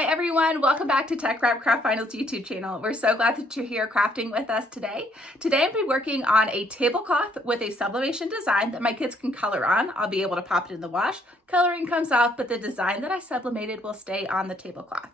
Hi everyone, welcome back to TeckWrap Craft Finals YouTube channel. We're so glad that you're here crafting with us today. Today I'm working on a tablecloth with a sublimation design that my kids can color on. I'll be able to pop it in the wash, coloring comes off, but the design that I sublimated will stay on the tablecloth.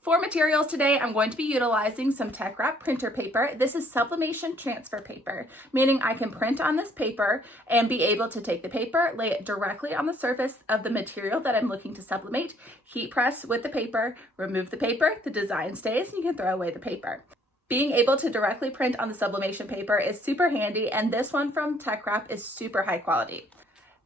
For materials today, I'm going to be utilizing some TeckWrap printer paper. This is sublimation transfer paper, meaning I can print on this paper and be able to take the paper, lay it directly on the surface of the material that I'm looking to sublimate, heat press with the paper, remove the paper, the design stays, and you can throw away the paper. Being able to directly print on the sublimation paper is super handy, and this one from TeckWrap is super high quality.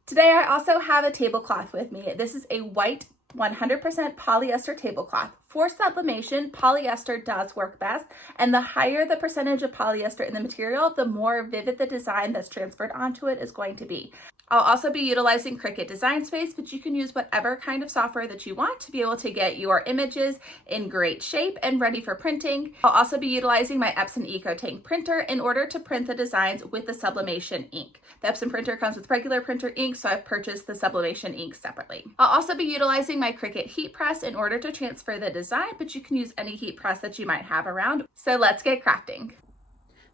Today I also have a tablecloth with me. This is a white 100% polyester tablecloth. For sublimation, polyester does work best, and the higher the percentage of polyester in the material, the more vivid the design that's transferred onto it is going to be. I'll also be utilizing Cricut Design Space, but you can use whatever kind of software that you want to be able to get your images in great shape and ready for printing. I'll also be utilizing my Epson EcoTank printer in order to print the designs with the sublimation ink. The Epson printer comes with regular printer ink, so I've purchased the sublimation ink separately. I'll also be utilizing my Cricut heat press in order to transfer the design, but you can use any heat press that you might have around. So let's get crafting.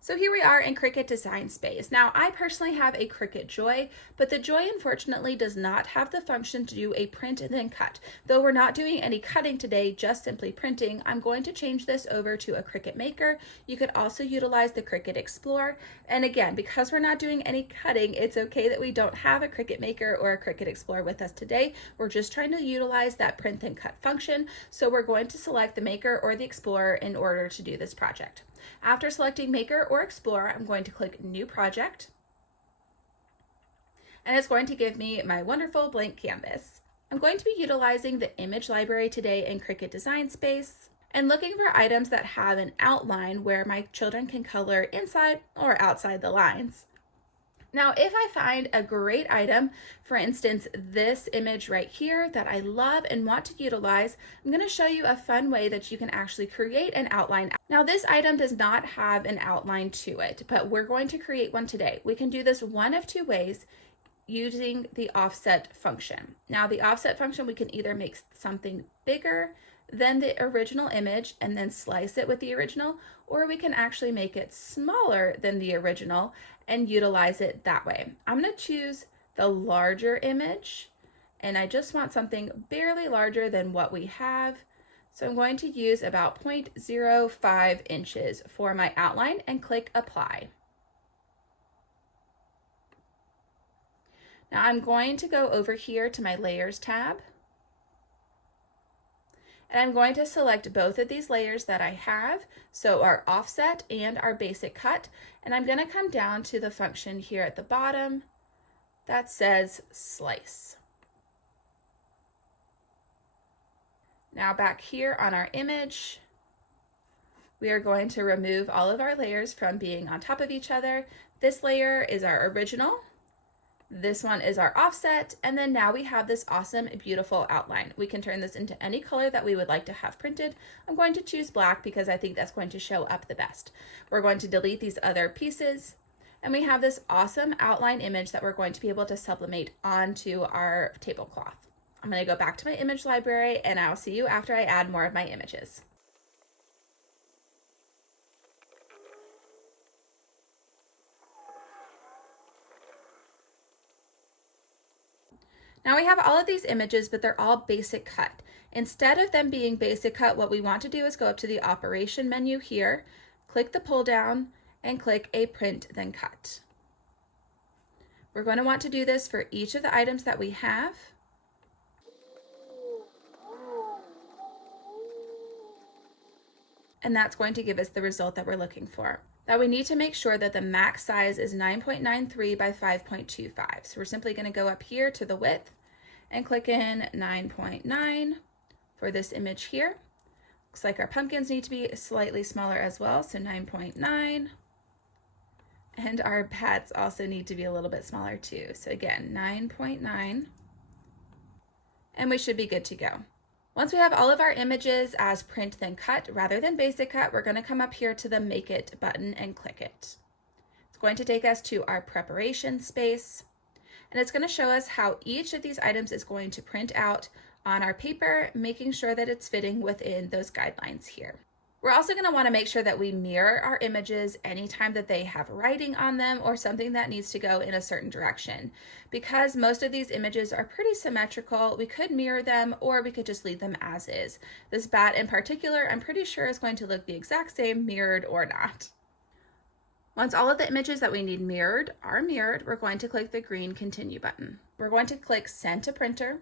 So here we are in Cricut Design Space. Now, I personally have a Cricut Joy, but the Joy unfortunately does not have the function to do a print and then cut. Though we're not doing any cutting today, just simply printing, I'm going to change this over to a Cricut Maker. You could also utilize the Cricut Explore. And again, because we're not doing any cutting, it's okay that we don't have a Cricut Maker or a Cricut Explore with us today. We're just trying to utilize that print and cut function. So we're going to select the Maker or the Explorer in order to do this project. After selecting Maker or Explorer, I'm going to click New Project, and it's going to give me my wonderful blank canvas. I'm going to be utilizing the image library today in Cricut Design Space and looking for items that have an outline where my children can color inside or outside the lines. Now, if I find a great item, for instance, this image right here that I love and want to utilize, I'm going to show you a fun way that you can actually create an outline. Now, this item does not have an outline to it, but we're going to create one today. We can do this one of two ways using the offset function. Now, the offset function, we can either make something bigger than the original image and then slice it with the original, or we can actually make it smaller than the original and utilize it that way. I'm going to choose the larger image, and I just want something barely larger than what we have. So I'm going to use about 0.05 inches for my outline and click Apply. Now I'm going to go over here to my Layers tab, and I'm going to select both of these layers that I have, so our offset and our basic cut, and I'm going to come down to the function here at the bottom that says Slice. Now back here on our image, we are going to remove all of our layers from being on top of each other. This layer is our original. This one is our offset, and then now we have this awesome, beautiful outline. We can turn this into any color that we would like to have printed. I'm going to choose black because I think that's going to show up the best. We're going to delete these other pieces, and we have this awesome outline image that we're going to be able to sublimate onto our tablecloth. I'm going to go back to my image library, and I'll see you after I add more of my images. Now we have all of these images, but they're all basic cut. Instead of them being basic cut, what we want to do is go up to the operation menu here, click the pull down, and click a print then cut. We're going to want to do this for each of the items that we have. And that's going to give us the result that we're looking for. Now we need to make sure that the max size is 9.93 by 5.25. So we're simply going to go up here to the width and click in 9.9 for this image here. Looks like our pumpkins need to be slightly smaller as well, so 9.9. And our bats also need to be a little bit smaller too. So again, 9.9. And we should be good to go. Once we have all of our images as print then cut rather than basic cut, we're going to come up here to the Make It button and click it. It's going to take us to our preparation space, and it's going to show us how each of these items is going to print out on our paper, making sure that it's fitting within those guidelines here. We're also going to want to make sure that we mirror our images anytime that they have writing on them or something that needs to go in a certain direction. Because most of these images are pretty symmetrical, we could mirror them or we could just leave them as is. This bat in particular, I'm pretty sure is going to look the exact same mirrored or not. Once all of the images that we need mirrored are mirrored, we're going to click the green Continue button. We're going to click Send to Printer.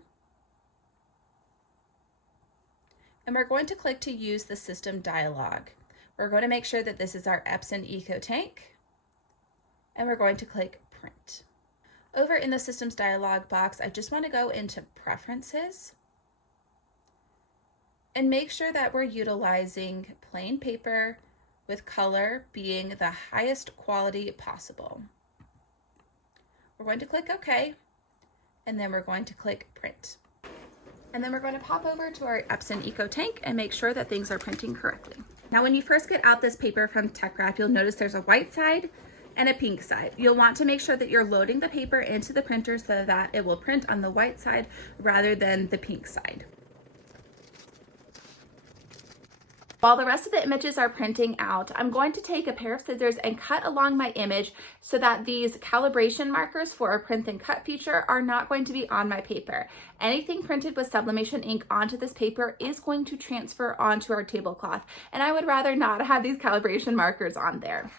And we're going to click to use the system dialog. We're going to make sure that this is our Epson Eco Tank, and we're going to click Print. Over in the Systems dialog box, I just want to go into Preferences and make sure that we're utilizing plain paper with color being the highest quality possible. We're going to click OK, and then we're going to click Print. And then we're going to pop over to our Epson Eco Tank and make sure that things are printing correctly. Now, when you first get out this paper from TeckWrap, you'll notice there's a white side and a pink side. You'll want to make sure that you're loading the paper into the printer so that it will print on the white side rather than the pink side. While the rest of the images are printing out, I'm going to take a pair of scissors and cut along my image so that these calibration markers for our print and cut feature are not going to be on my paper. Anything printed with sublimation ink onto this paper is going to transfer onto our tablecloth, and I would rather not have these calibration markers on there.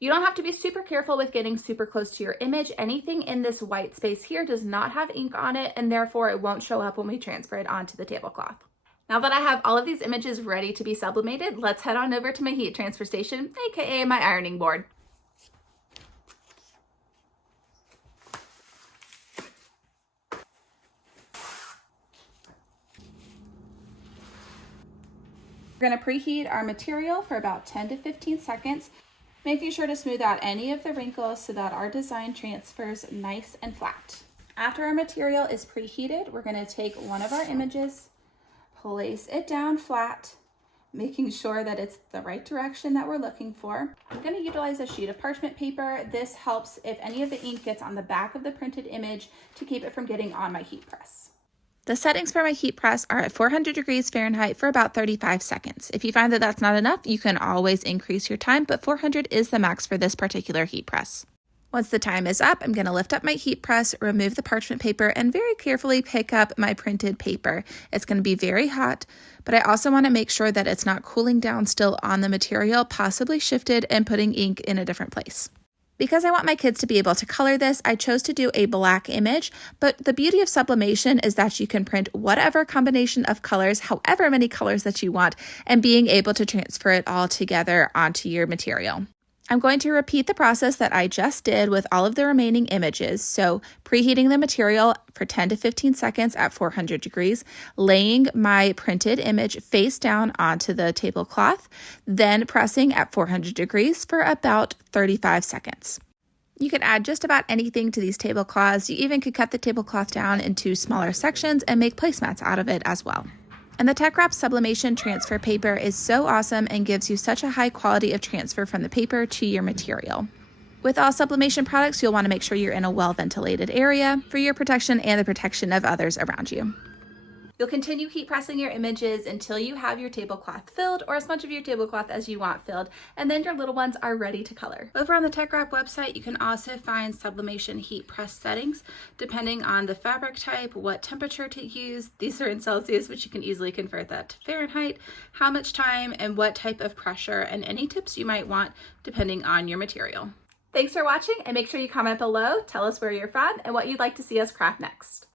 You don't have to be super careful with getting super close to your image. Anything in this white space here does not have ink on it, and therefore it won't show up when we transfer it onto the tablecloth. Now that I have all of these images ready to be sublimated, let's head on over to my heat transfer station, aka my ironing board. We're going to preheat our material for about 10 to 15 seconds. Making sure to smooth out any of the wrinkles so that our design transfers nice and flat. After our material is preheated, we're going to take one of our images, place it down flat, making sure that it's the right direction that we're looking for. I'm going to utilize a sheet of parchment paper. This helps if any of the ink gets on the back of the printed image to keep it from getting on my heat press. The settings for my heat press are at 400 degrees Fahrenheit for about 35 seconds. If you find that that's not enough, you can always increase your time, but 400 is the max for this particular heat press. Once the time is up, I'm going to lift up my heat press, remove the parchment paper, and very carefully pick up my printed paper. It's going to be very hot, but I also want to make sure that it's not cooling down still on the material, possibly shifted and putting ink in a different place. Because I want my kids to be able to color this, I chose to do a black image, but the beauty of sublimation is that you can print whatever combination of colors, however many colors that you want, and being able to transfer it all together onto your material. I'm going to repeat the process that I just did with all of the remaining images. So preheating the material for 10 to 15 seconds at 400 degrees, laying my printed image face down onto the tablecloth, then pressing at 400 degrees for about 35 seconds. You can add just about anything to these tablecloths. You even could cut the tablecloth down into smaller sections and make placemats out of it as well. And the TeckWrap sublimation transfer paper is so awesome and gives you such a high quality of transfer from the paper to your material. With all sublimation products, you'll want to make sure you're in a well-ventilated area for your protection and the protection of others around you. You'll continue heat pressing your images until you have your tablecloth filled, or as much of your tablecloth as you want filled, and then your little ones are ready to color. Over on the TeckWrap website, you can also find sublimation heat press settings depending on the fabric type, what temperature to use. These are in Celsius, but you can easily convert that to Fahrenheit, how much time, and what type of pressure, and any tips you might want depending on your material. Thanks for watching, and make sure you comment below, tell us where you're from, and what you'd like to see us craft next.